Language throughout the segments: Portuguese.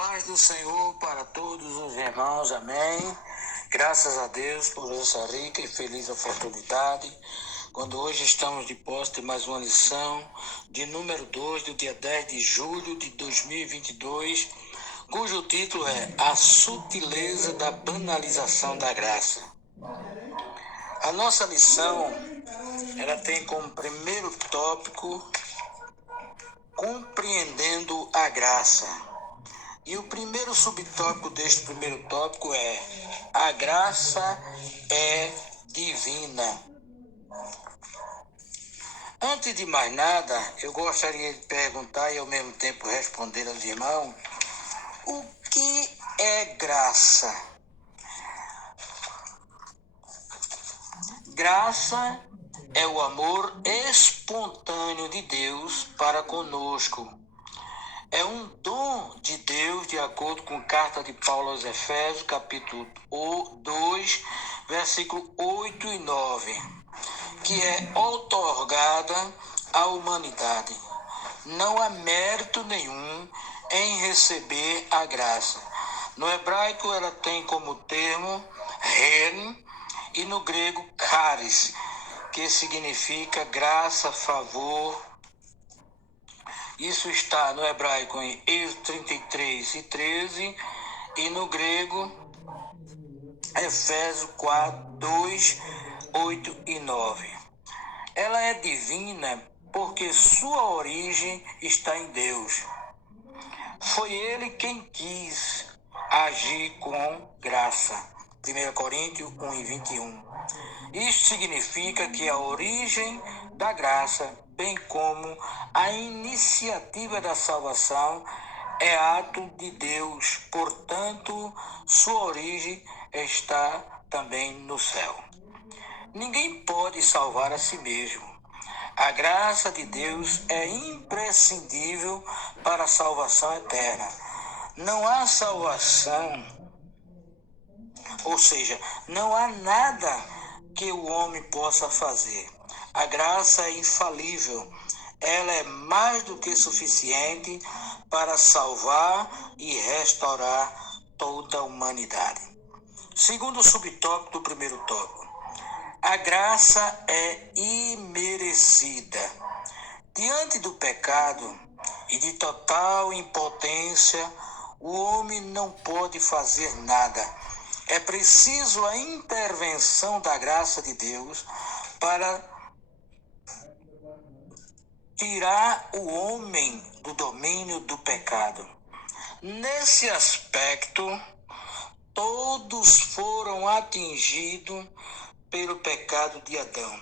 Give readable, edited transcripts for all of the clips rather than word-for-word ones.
paz do Senhor para todos os irmãos, amém. Graças a Deus por essa rica e feliz oportunidade, quando hoje estamos de posse de mais uma lição de número 2 do dia 10 de julho de 2022, cujo título é A Sutileza da Banalização da Graça. A nossa lição, ela tem como primeiro tópico Compreendendo a Graça. E o primeiro subtópico deste primeiro tópico é: a graça é divina. Antes de mais nada, eu gostaria de perguntar e ao mesmo tempo responder aos irmãos: o que é graça? Graça é o amor espontâneo de Deus para conosco. É um dom de Deus, de acordo com a carta de Paulo aos Efésios, capítulo 2, versículo 8 e 9, que é outorgada à humanidade. Não há mérito nenhum em receber a graça. No hebraico, ela tem como termo ren e no grego charis, que significa graça, favor. Isso está no hebraico em Êxodo 33 e 13 e no grego Efésios 4, 2, 8 e 9. Ela é divina porque sua origem está em Deus. Foi Ele quem quis agir com graça. 1 Coríntios 1 e 21. Isso significa que a origem da graça, bem como a iniciativa da salvação, é ato de Deus. Portanto, sua origem está também no céu. Ninguém pode salvar a si mesmo. A graça de Deus é imprescindível para a salvação eterna. Não há salvação, ou seja, não há nada que o homem possa fazer. A graça é infalível. Ela é mais do que suficiente para salvar e restaurar toda a humanidade. Segundo subtópico do primeiro tópico, a graça é imerecida. Diante do pecado e de total impotência, o homem não pode fazer nada. É preciso a intervenção da graça de Deus para tirar o homem do domínio do pecado. Nesse aspecto, todos foram atingidos pelo pecado de Adão.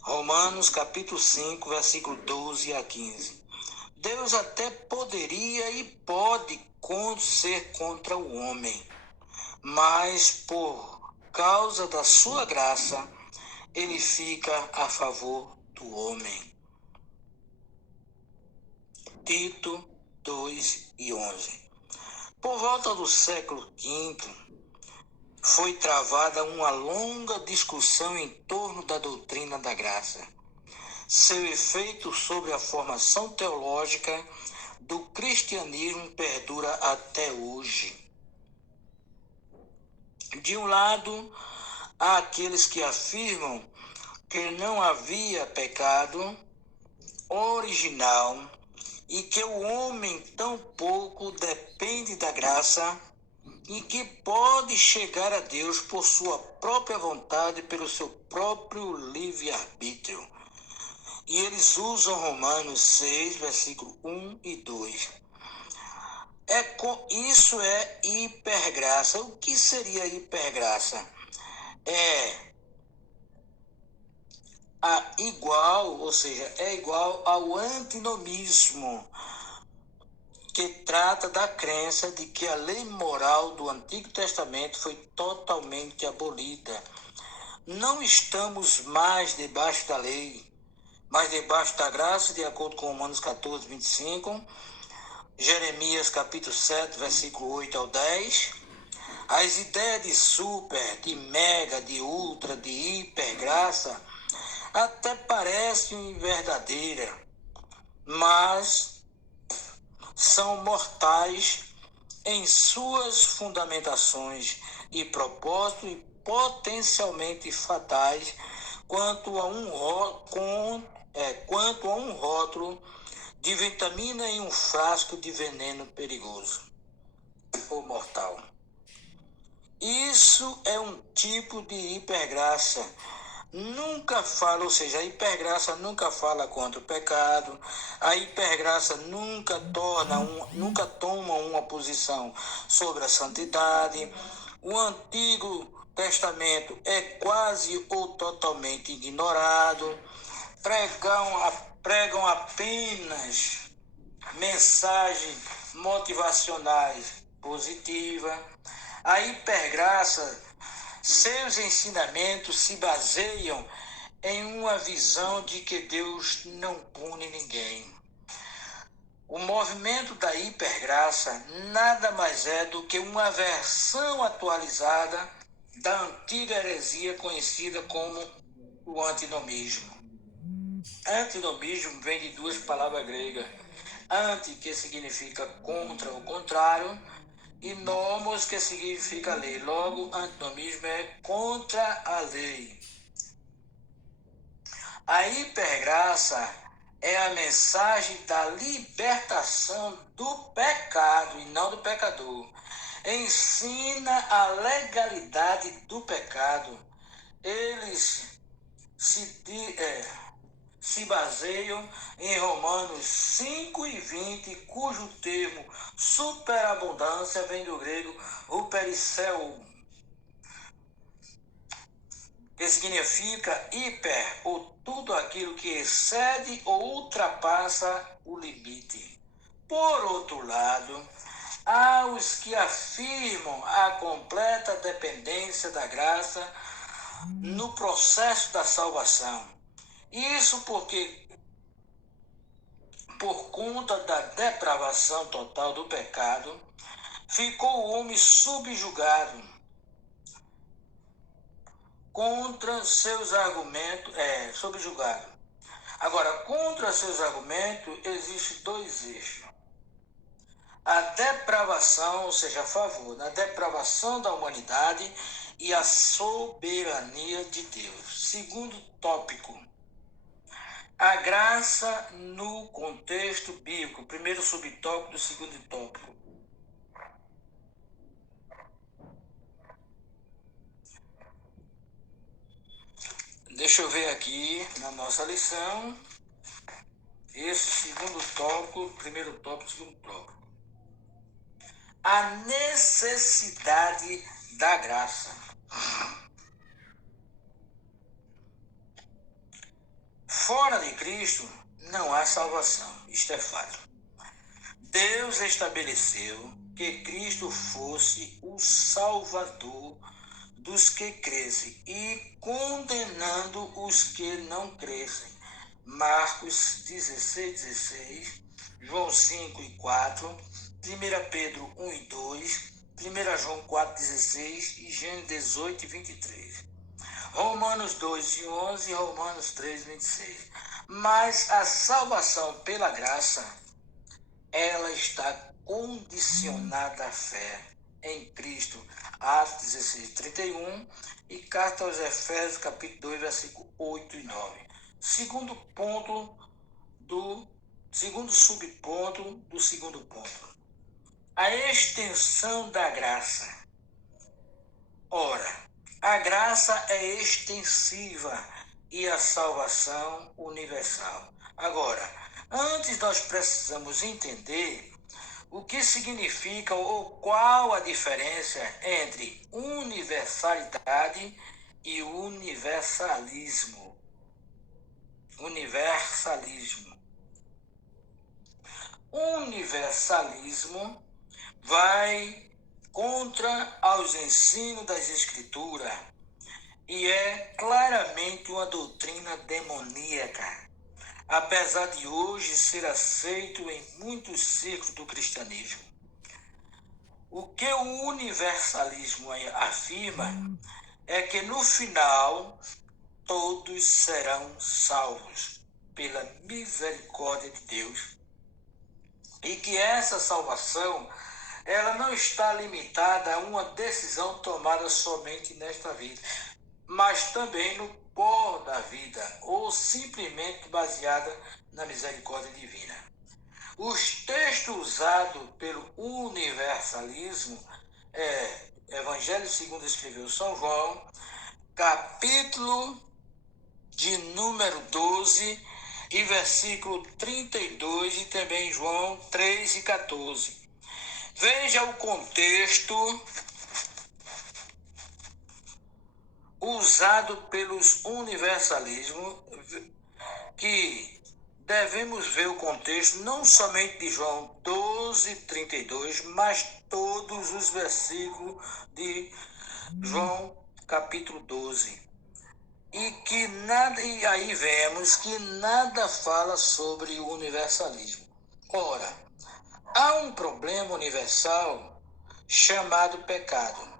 Romanos capítulo 5, versículo 12 a 15. Deus até poderia e pode ser contra o homem, mas por causa da sua graça, ele fica a favor do homem. Tito 2 e 11. Por volta do século V, foi travada uma longa discussão em torno da doutrina da graça. Seu efeito sobre a formação teológica do cristianismo perdura até hoje. De um lado, há aqueles que afirmam que não havia pecado original e que o homem tão pouco depende da graça e que pode chegar a Deus por sua própria vontade, pelo seu próprio livre-arbítrio. E eles usam Romanos 6, versículo 1 e 2. Isso é hipergraça. O que seria hipergraça? É igual ao antinomismo, que trata da crença de que a lei moral do Antigo Testamento foi totalmente abolida. Não estamos mais debaixo da lei, mas debaixo da graça, de acordo com Romanos 14, 25, Jeremias capítulo 7, versículo 8 ao 10. As ideias de super, de mega, de ultra, de hipergraça até parecem verdadeiras, mas são mortais em suas fundamentações e propósitos e potencialmente fatais quanto a um rótulo de vitamina em um frasco de veneno perigoso ou mortal. Isso é um tipo de hipergraça. Nunca fala, ou seja, a hipergraça nunca fala contra o pecado, a hipergraça nunca toma uma posição sobre a santidade. O Antigo Testamento é quase ou totalmente ignorado, pregam apenas mensagens motivacionais positivas. A hipergraça, seus ensinamentos se baseiam em uma visão de que Deus não pune ninguém. O movimento da hipergraça nada mais é do que uma versão atualizada da antiga heresia conhecida como o antinomismo. Antinomismo vem de duas palavras gregas. Anti, que significa contra ou contrário, e nomos, que significa lei. Logo, antinomismo é contra a lei. A hipergraça é a mensagem da libertação do pecado e não do pecador. Ensina a legalidade do pecado. Eles se baseiam em Romanos 5:20, cujo termo superabundância vem do grego upericel, que significa hiper, ou tudo aquilo que excede ou ultrapassa o limite. Por outro lado, há os que afirmam a completa dependência da graça no processo da salvação. Isso porque, por conta da depravação total do pecado, ficou o homem subjugado contra seus argumentos, subjugado. Agora, contra seus argumentos, existem dois eixos. A depravação, ou seja, a favor da depravação da humanidade e a soberania de Deus. Segundo tópico, a graça no contexto bíblico. Primeiro subtópico do segundo tópico. Deixa eu ver aqui na nossa lição. Esse segundo tópico, primeiro tópico, segundo tópico. A necessidade da graça. Fora de Cristo não há salvação. Isto é fato. Deus estabeleceu que Cristo fosse o Salvador dos que crescem e condenando os que não crescem. Marcos 16:16, João 5:4, 1 Pedro 1:2, 1 João 4:16 e Gênesis 18:23. Romanos 2:11 e Romanos 3:26. Mas a salvação pela graça, ela está condicionada à fé em Cristo. Atos 16:31 e carta aos Efésios, capítulo 2, versículo 8 e 9. Segundo subponto do segundo ponto. A extensão da graça. Ora, a graça é extensiva e a salvação universal. Agora, antes nós precisamos entender o que significa ou qual a diferença entre universalidade e universalismo. Universalismo vai contra aos ensinos das Escrituras e é claramente uma doutrina demoníaca, apesar de hoje ser aceito em muitos círculos do cristianismo. O que o universalismo afirma é que no final todos serão salvos pela misericórdia de Deus e que essa salvação ela não está limitada a uma decisão tomada somente nesta vida, mas também no pó da vida, ou simplesmente baseada na misericórdia divina. Os textos usados pelo universalismo é Evangelho segundo escreveu São João, capítulo de número 12 e versículo 32 e também João 3 e 14. Veja o contexto usado pelos universalismos, que devemos ver o contexto não somente de João 12, 32, mas todos os versículos de João capítulo 12. E aí vemos que nada fala sobre o universalismo. Ora, há um problema universal chamado pecado.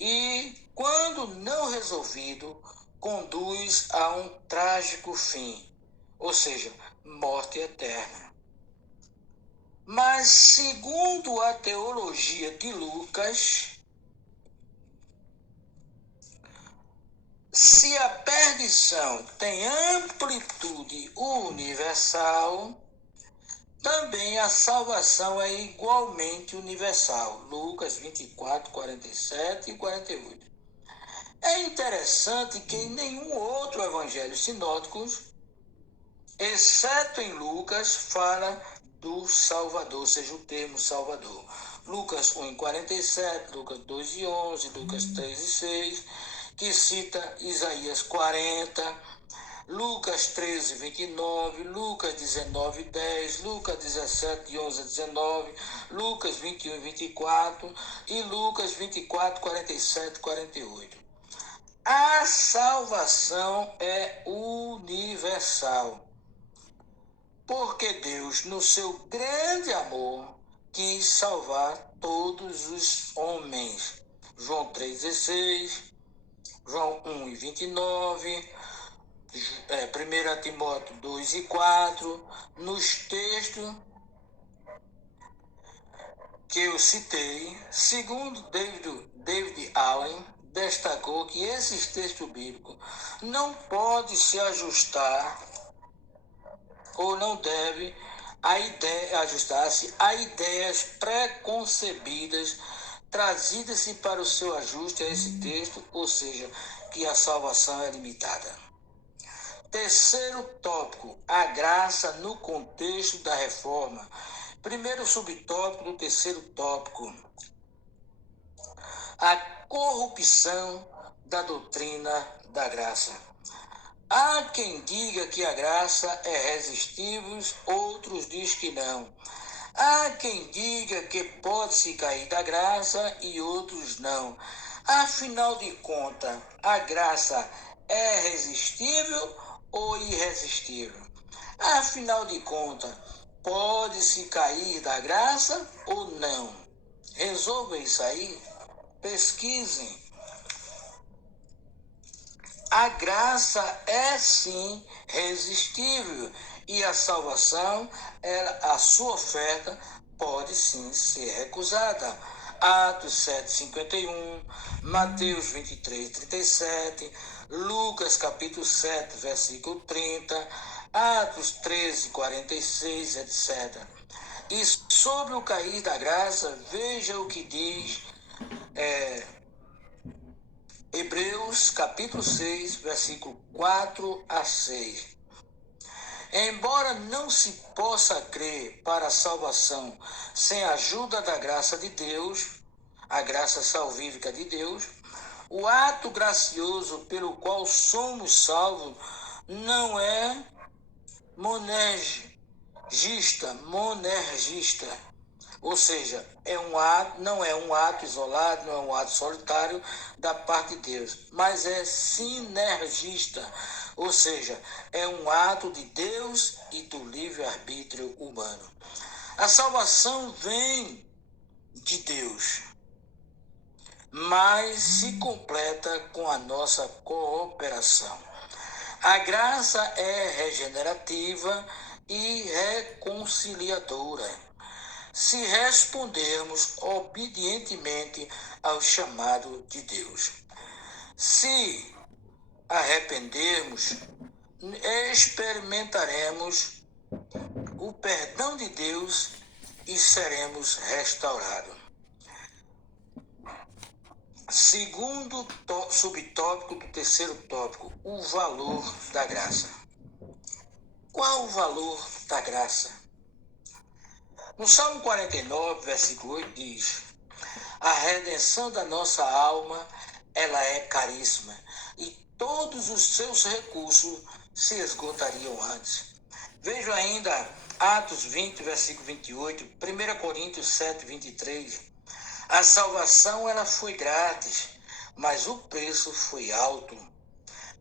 E, quando não resolvido, conduz a um trágico fim, ou seja, morte eterna. Mas, segundo a teologia de Lucas, se a perdição tem amplitude universal, também a salvação é igualmente universal. Lucas 24, 47 e 48. É interessante que em nenhum outro evangelho sinótico, exceto em Lucas, fala do Salvador, ou seja, o termo Salvador. Lucas 1:47, Lucas 2:11, Lucas 3:6, que cita Isaías 40, Lucas 13:29, Lucas 19:10, Lucas 17:11-19, Lucas 21:24 e Lucas 24, 47, 48. A salvação é universal, porque Deus, no seu grande amor, quis salvar todos os homens. João 3:16, João 1:29, 1 Timóteo 2:4, nos textos que eu citei, segundo David Allen, destacou que esses textos bíblicos não podem se ajustar ou não deve ajustar-se a ideias preconcebidas trazidas-se para o seu ajuste a esse texto, ou seja, que a salvação é limitada. Terceiro tópico, a graça no contexto da reforma. Primeiro subtópico do terceiro tópico, a corrupção da doutrina da graça. Há quem diga que a graça é resistível, outros diz que não. Há quem diga que pode-se cair da graça e outros não. Afinal de contas, a graça é resistível ou irresistível? Afinal de contas, pode-se cair da graça ou não? Resolvam isso aí, pesquisem. A graça é sim resistível e a salvação, a sua oferta pode sim ser recusada. Atos 7:51, Mateus 23:37, Lucas capítulo 7, versículo 30, Atos 13:46, etc. E sobre o cair da graça, veja o que diz Hebreus capítulo 6, versículo 4 a 6. Embora não se possa crer para a salvação sem a ajuda da graça de Deus, a graça salvífica de Deus, o ato gracioso pelo qual somos salvos não é monergista, ou seja, não é um ato isolado, não é um ato solitário da parte de Deus, mas é sinergista, ou seja, é um ato de Deus e do livre-arbítrio humano. A salvação vem de Deus, mas se completa com a nossa cooperação. A graça é regenerativa e reconciliadora. se respondermos obedientemente ao chamado de Deus. Se arrependermos, experimentaremos o perdão de Deus e seremos restaurados. Segundo subtópico do terceiro tópico, o valor da graça. Qual o valor da graça? No Salmo 49, versículo 8 diz: a redenção da nossa alma, ela é caríssima, e todos os seus recursos se esgotariam antes. Veja ainda Atos 20, versículo 28, 1 Coríntios 7, 23. A salvação, ela foi grátis, mas o preço foi alto.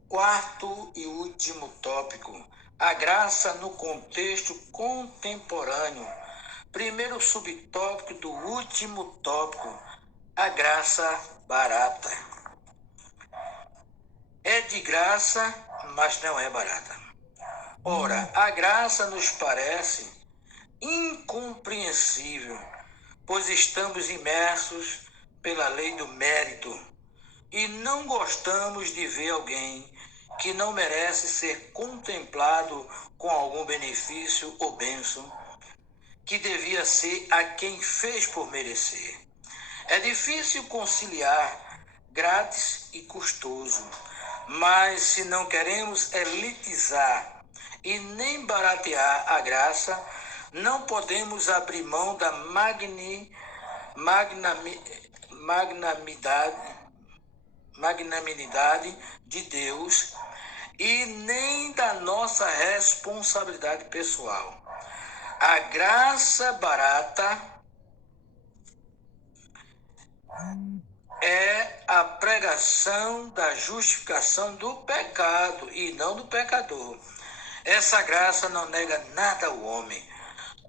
Quarto e último tópico, a graça no contexto contemporâneo. Primeiro subtópico do último tópico, a graça barata. É de graça, mas não é barata. Ora, a graça nos parece incompreensível, pois estamos imersos pela lei do mérito e não gostamos de ver alguém que não merece ser contemplado com algum benefício ou bênção que devia ser a quem fez por merecer. É difícil conciliar grátis e custoso, mas se não queremos elitizar e nem baratear a graça, não podemos abrir mão da magnanimidade de Deus e nem da nossa responsabilidade pessoal. A graça barata é a pregação da justificação do pecado e não do pecador. Essa graça não nega nada ao homem.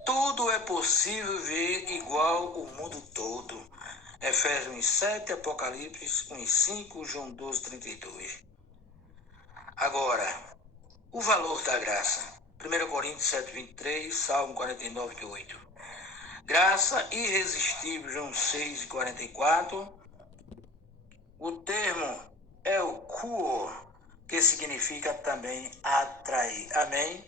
Tudo é possível ver igual o mundo todo. Efésios 1:7, Apocalipse 1:5, João 12:32. Agora, o valor da graça. 1 Coríntios 7:23, Salmo 49:8. Graça irresistível, João 6:44. O termo é o quo, que significa também atrair. Amém?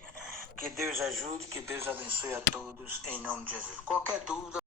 Que Deus ajude, que Deus abençoe a todos, em nome de Jesus. Qualquer dúvida,